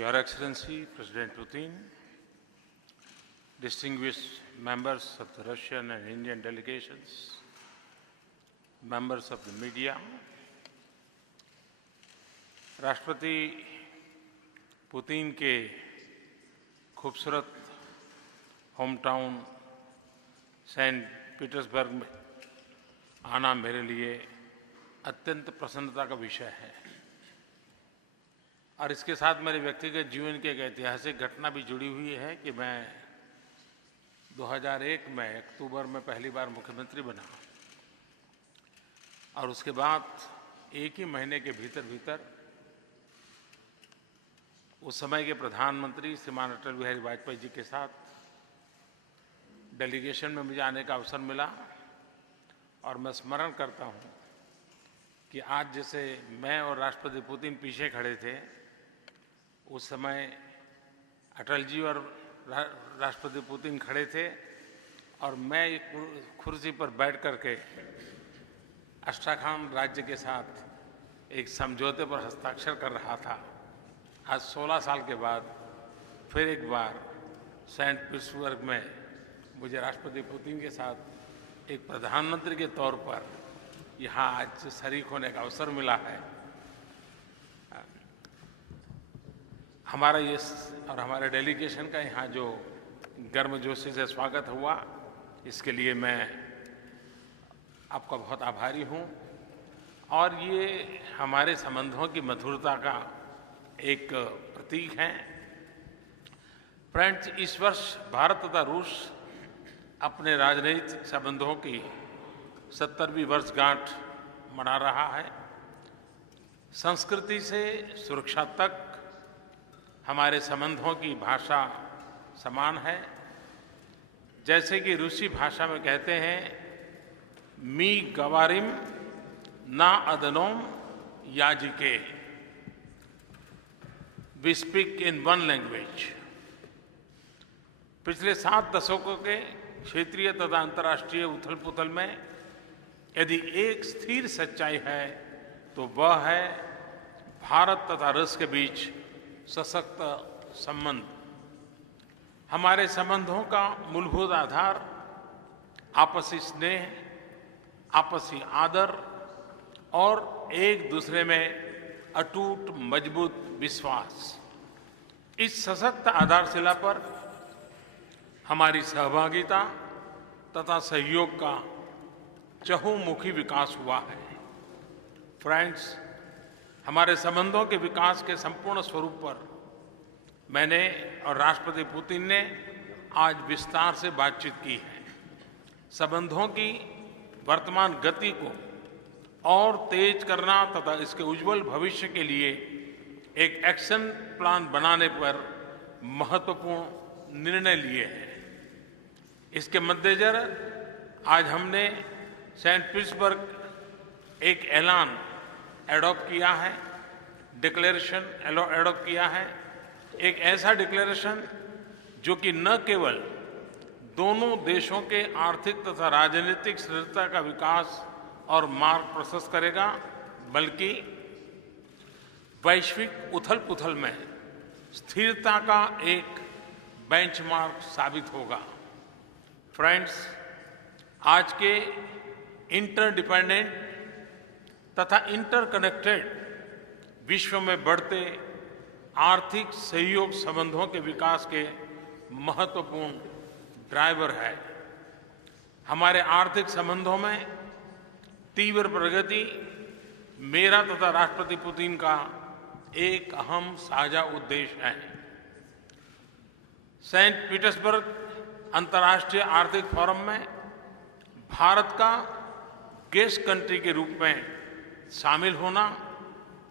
Your Excellency, President Putin, distinguished members of the Russian and Indian delegations, members of the media, राष्ट्रपति Putin के खूबसूरत home town Saint Petersburg में आना मेरे लिए अत्यंत प्रसन्नता का विषय है और इसके साथ मेरे व्यक्तिगत जीवन की एक ऐतिहासिक घटना भी जुड़ी हुई है कि मैं 2001 में अक्टूबर में पहली बार मुख्यमंत्री बना और उसके बाद एक ही महीने के भीतर उस समय के प्रधानमंत्री श्रीमान अटल बिहारी वाजपेयी जी के साथ डेलीगेशन में मुझे आने का अवसर मिला और मैं स्मरण करता हूं कि आज जैसे मैं और राष्ट्रपति पुतिन पीछे खड़े थे, उस समय अटल जी और राष्ट्रपति पुतिन खड़े थे और मैं एक कुर्सी पर बैठ करके अस्ट्राखान राज्य के साथ एक समझौते पर हस्ताक्षर कर रहा था। आज 16 साल के बाद फिर एक बार सेंट पीटर्सबर्ग में मुझे राष्ट्रपति पुतिन के साथ एक प्रधानमंत्री के तौर पर यहाँ आज शरीक होने का अवसर मिला है। हमारा ये और हमारे डेलीगेशन का यहाँ जो गर्मजोशी से स्वागत हुआ, इसके लिए मैं आपका बहुत आभारी हूँ और ये हमारे संबंधों की मधुरता का एक प्रतीक है। फ्रेंड्स, इस वर्ष भारत तथा रूस अपने राजनीतिक संबंधों की 70वीं वर्षगांठ मना रहा है। संस्कृति से सुरक्षा तक हमारे संबंधों की भाषा समान है। जैसे कि रूसी भाषा में कहते हैं, मी गवारिम ना अदनोम याजिके, we speak in one language. पिछले 7 दशकों के क्षेत्रीय तथा अंतर्राष्ट्रीय उथल पुथल में यदि एक स्थिर सच्चाई है तो वह है भारत तथा रूस के बीच सशक्त संबंध। हमारे संबंधों का मूलभूत आधार आपसी स्नेह, आपसी आदर और एक दूसरे में अटूट मजबूत विश्वास। इस सशक्त आधारशिला पर हमारी सहभागिता तथा सहयोग का चहुमुखी विकास हुआ है। फ्रेंड्स, हमारे संबंधों के विकास के संपूर्ण स्वरूप पर मैंने और राष्ट्रपति पुतिन ने आज विस्तार से बातचीत की है। संबंधों की वर्तमान गति को और तेज करना तथा इसके उज्जवल भविष्य के लिए एक एक्शन प्लान बनाने पर महत्वपूर्ण निर्णय लिए हैं। इसके मद्देनजर आज हमने सेंट पीटर्सबर्ग एक ऐलान एडॉप्ट किया है, डिक्लेरेशन एडॉप्ट किया है। एक ऐसा डिक्लेरेशन जो कि न केवल दोनों देशों के आर्थिक तथा राजनीतिक स्थिरता का विकास और मार्ग प्रशस्त करेगा, बल्कि वैश्विक उथल-पुथल में स्थिरता का एक बेंचमार्क साबित होगा। फ्रेंड्स, आज के इंटरडिपेंडेंट तथा इंटरकनेक्टेड विश्व में बढ़ते आर्थिक सहयोग संबंधों के विकास के महत्वपूर्ण ड्राइवर है। हमारे आर्थिक संबंधों में तीव्र प्रगति मेरा तथा राष्ट्रपति पुतिन का एक अहम साझा उद्देश्य है। सेंट पीटर्सबर्ग अंतर्राष्ट्रीय आर्थिक फोरम में भारत का गेस्ट कंट्री के रूप में शामिल होना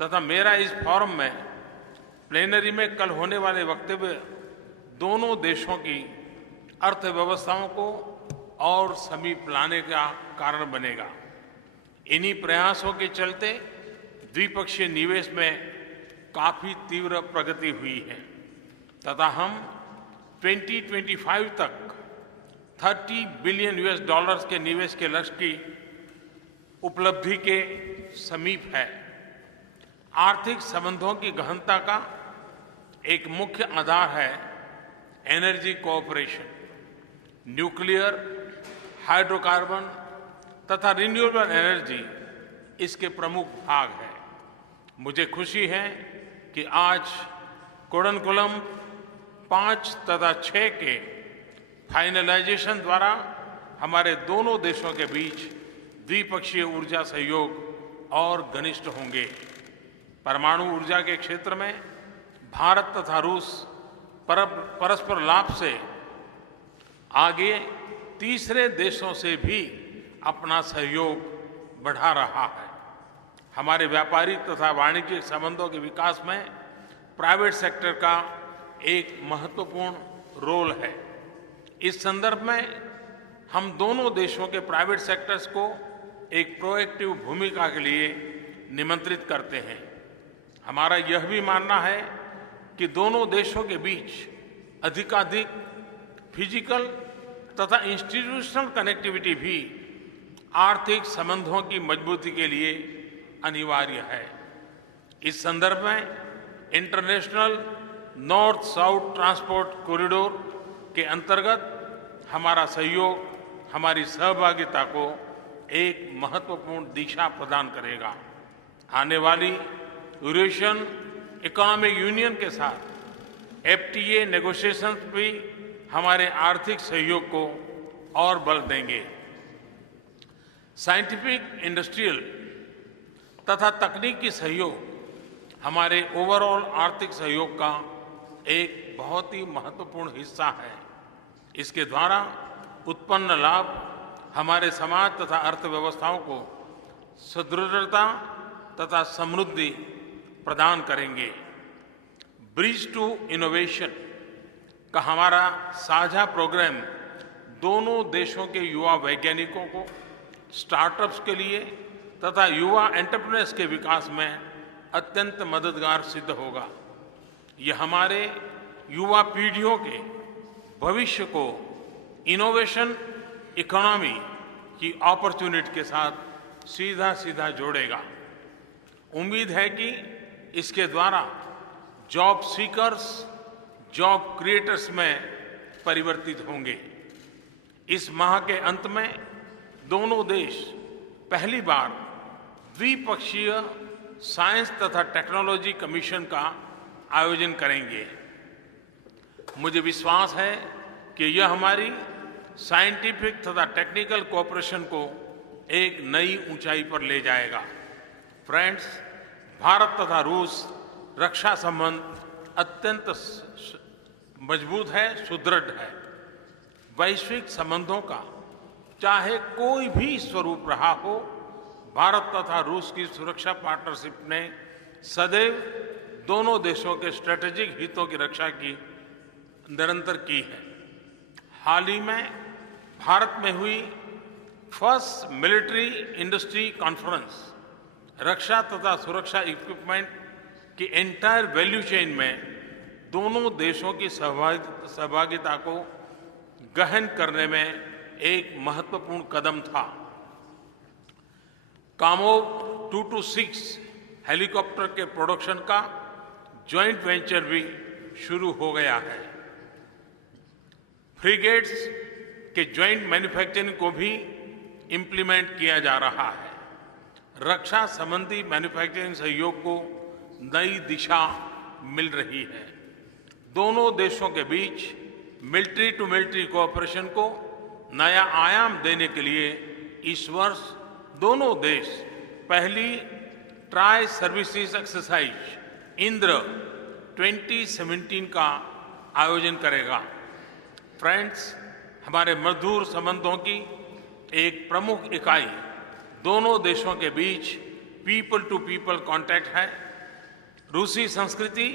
तथा मेरा इस फोरम में प्लेनरी में कल होने वाले वक्तव्य दोनों देशों की अर्थव्यवस्थाओं को और समीप लाने का कारण बनेगा। इन्हीं प्रयासों के चलते द्विपक्षीय निवेश में काफी तीव्र प्रगति हुई है तथा हम 2025 तक $30 बिलियन के निवेश के लक्ष्य की उपलब्धि के समीप है। आर्थिक संबंधों की गहनता का एक मुख्य आधार है एनर्जी कोऑपरेशन। न्यूक्लियर, हाइड्रोकार्बन तथा रिन्यूएबल एनर्जी इसके प्रमुख भाग हैं। मुझे खुशी है कि आज कुडनकुलम 5 तथा 6 के फाइनलाइजेशन द्वारा हमारे दोनों देशों के बीच द्विपक्षीय ऊर्जा सहयोग और घनिष्ठ होंगे। परमाणु ऊर्जा के क्षेत्र में भारत तथा रूस परस्पर लाभ से आगे तीसरे देशों से भी अपना सहयोग बढ़ा रहा है। हमारे व्यापारिक तथा वाणिज्यिक संबंधों के विकास में प्राइवेट सेक्टर का एक महत्वपूर्ण रोल है। इस संदर्भ में हम दोनों देशों के प्राइवेट सेक्टर्स को एक प्रोएक्टिव भूमिका के लिए निमंत्रित करते हैं। हमारा यह भी मानना है कि दोनों देशों के बीच अधिकाधिक फिजिकल तथा इंस्टीट्यूशनल कनेक्टिविटी भी आर्थिक संबंधों की मजबूती के लिए अनिवार्य है। इस संदर्भ में international north south transport corridor के अंतर्गत हमारा सहयोग हमारी सहभागिता को एक महत्वपूर्ण दिशा प्रदान करेगा। आने वाली यूरेशियन इकोनॉमिक यूनियन के साथ एफटीए नेगोशिएशंस भी हमारे आर्थिक सहयोग को और बल देंगे। साइंटिफिक, इंडस्ट्रियल तथा तकनीकी सहयोग हमारे ओवरऑल आर्थिक सहयोग का एक बहुत ही महत्वपूर्ण हिस्सा है। इसके द्वारा उत्पन्न लाभ हमारे समाज तथा अर्थव्यवस्थाओं को सुदृढ़ता तथा समृद्धि प्रदान करेंगे। ब्रिज टू इनोवेशन का हमारा साझा प्रोग्राम दोनों देशों के युवा वैज्ञानिकों को स्टार्टअप्स के लिए तथा युवा एंटरप्रेन्योर्स के विकास में अत्यंत मददगार सिद्ध होगा। यह हमारे युवा पीढ़ियों के भविष्य को इनोवेशन इकोनॉमी की अपॉर्चुनिटी के साथ सीधा सीधा जोड़ेगा। उम्मीद है कि इसके द्वारा जॉब सीकर्स जॉब क्रिएटर्स में परिवर्तित होंगे। इस माह के अंत में दोनों देश पहली बार द्विपक्षीय साइंस तथा टेक्नोलॉजी कमीशन का आयोजन करेंगे। मुझे विश्वास है कि यह हमारी साइंटिफिक तथा टेक्निकल कोऑपरेशन को एक नई ऊंचाई पर ले जाएगा। फ्रेंड्स, भारत तथा रूस रक्षा संबंध अत्यंत मजबूत है, सुदृढ़ है। वैश्विक संबंधों का चाहे कोई भी स्वरूप रहा हो, भारत तथा रूस की सुरक्षा पार्टनरशिप ने सदैव दोनों देशों के स्ट्रेटेजिक हितों की रक्षा की निरंतर की है। हाल ही में भारत में हुई फर्स्ट मिलिट्री इंडस्ट्री कॉन्फ्रेंस रक्षा तथा सुरक्षा इक्विपमेंट की एंटायर वैल्यू चेन में दोनों देशों की सहभागिता को गहन करने में एक महत्वपूर्ण कदम था। कामोव 226 हेलीकॉप्टर के प्रोडक्शन का जॉइंट वेंचर भी शुरू हो गया है। फ्रिगेट्स के जॉइंट मैन्युफैक्चरिंग को भी इंप्लीमेंट किया जा रहा है। रक्षा संबंधी मैन्युफैक्चरिंग सहयोग को नई दिशा मिल रही है। दोनों देशों के बीच मिलिट्री टू मिलिट्री कोऑपरेशन को नया आयाम देने के लिए इस वर्ष दोनों देश पहली ट्राई सर्विसेज एक्सरसाइज इंद्र 2017 का आयोजन करेगा। फ्रेंड्स, हमारे मधुर संबंधों की एक प्रमुख इकाई दोनों देशों के बीच पीपल टू पीपल कांटेक्ट है। रूसी संस्कृति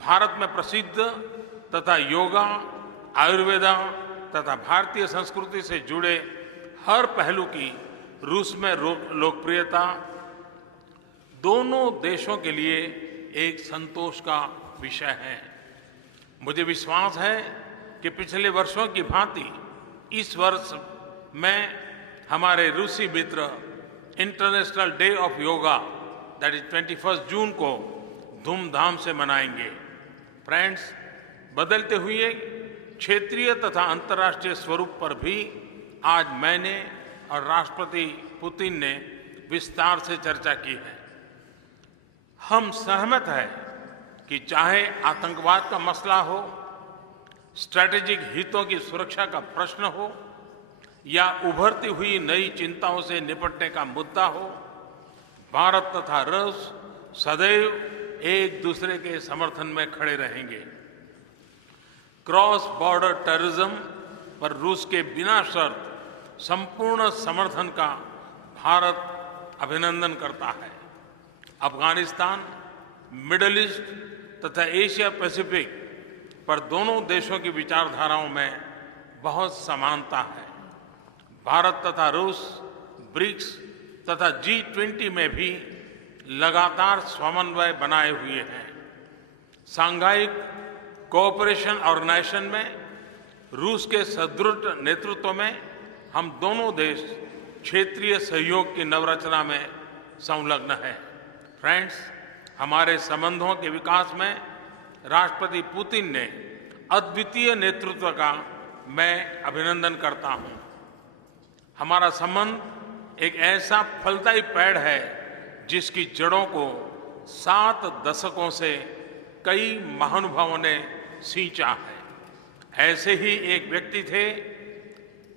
भारत में प्रसिद्ध तथा योगा, आयुर्वेदा तथा भारतीय संस्कृति से जुड़े हर पहलू की रूस में लोकप्रियता दोनों देशों के लिए एक संतोष का विषय है। मुझे विश्वास है कि पिछले वर्षों की भांति इस वर्ष में हमारे रूसी मित्र international day of yoga that is 21 June को धूमधाम से मनाएंगे। फ्रेंड्स, बदलते हुए क्षेत्रीय तथा अंतर्राष्ट्रीय स्वरूप पर भी आज मैंने और राष्ट्रपति पुतिन ने विस्तार से चर्चा की है। हम सहमत हैं कि चाहे आतंकवाद का मसला हो, स्ट्रैटेजिक हितों की सुरक्षा का प्रश्न हो या उभरती हुई नई चिंताओं से निपटने का मुद्दा हो, भारत तथा रूस सदैव एक दूसरे के समर्थन में खड़े रहेंगे। क्रॉस बॉर्डर टेररिज्म पर रूस के बिना शर्त संपूर्ण समर्थन का भारत अभिनंदन करता है। अफगानिस्तान, मिडिल ईस्ट तथा एशिया पैसिफिक पर दोनों देशों की विचारधाराओं में बहुत समानता है। भारत तथा रूस ब्रिक्स तथा G20 में भी लगातार समन्वय बनाए हुए हैं। सांघाई कोऑपरेशन ऑर्गेनाइजेशन में रूस के सुदृढ़ नेतृत्व में हम दोनों देश क्षेत्रीय सहयोग की नवरचना में संलग्न हैं। फ्रेंड्स, हमारे संबंधों के विकास में राष्ट्रपति पुतिन ने अद्वितीय नेतृत्व का मैं अभिनंदन करता हूं। हमारा संबंध एक ऐसा फलदायी पेड़ है जिसकी जड़ों को 7 दशकों से कई महानुभावों ने सींचा है। ऐसे ही एक व्यक्ति थे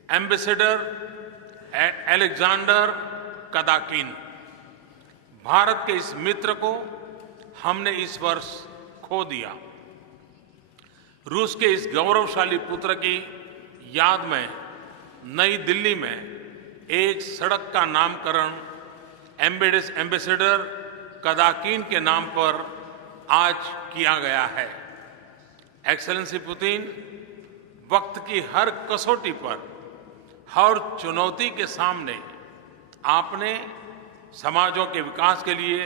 एम्बेसडर अलेक्जेंडर कदाकिन। भारत के इस मित्र को हमने इस वर्ष खो दिया। रूस के इस गौरवशाली पुत्र की याद में नई दिल्ली में एक सड़क का नामकरण एम्बेसडर कदाकिन के नाम पर आज किया गया है। एक्सेलेंसी पुतिन, वक्त की हर कसौटी पर, हर चुनौती के सामने आपने समाजों के विकास के लिए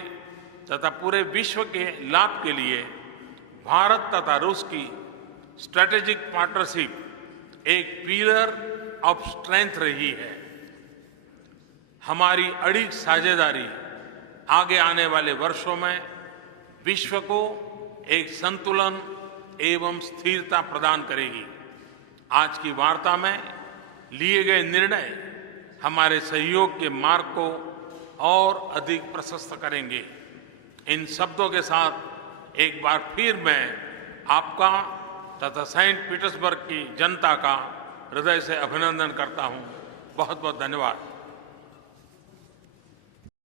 तथा पूरे विश्व के लाभ के लिए भारत तथा रूस की स्ट्रैटेजिक पार्टनरशिप एक पिलर ऑफ स्ट्रेंथ रही है। हमारी अड़िग साझेदारी आगे आने वाले वर्षों में विश्व को एक संतुलन एवं स्थिरता प्रदान करेगी। आज की वार्ता में लिए गए निर्णय हमारे सहयोग के मार्ग को और अधिक प्रशस्त करेंगे। इन शब्दों के साथ एक बार फिर मैं आपका तथा सेंट पीटर्सबर्ग की जनता का हृदय से अभिनंदन करता हूं। बहुत बहुत धन्यवाद।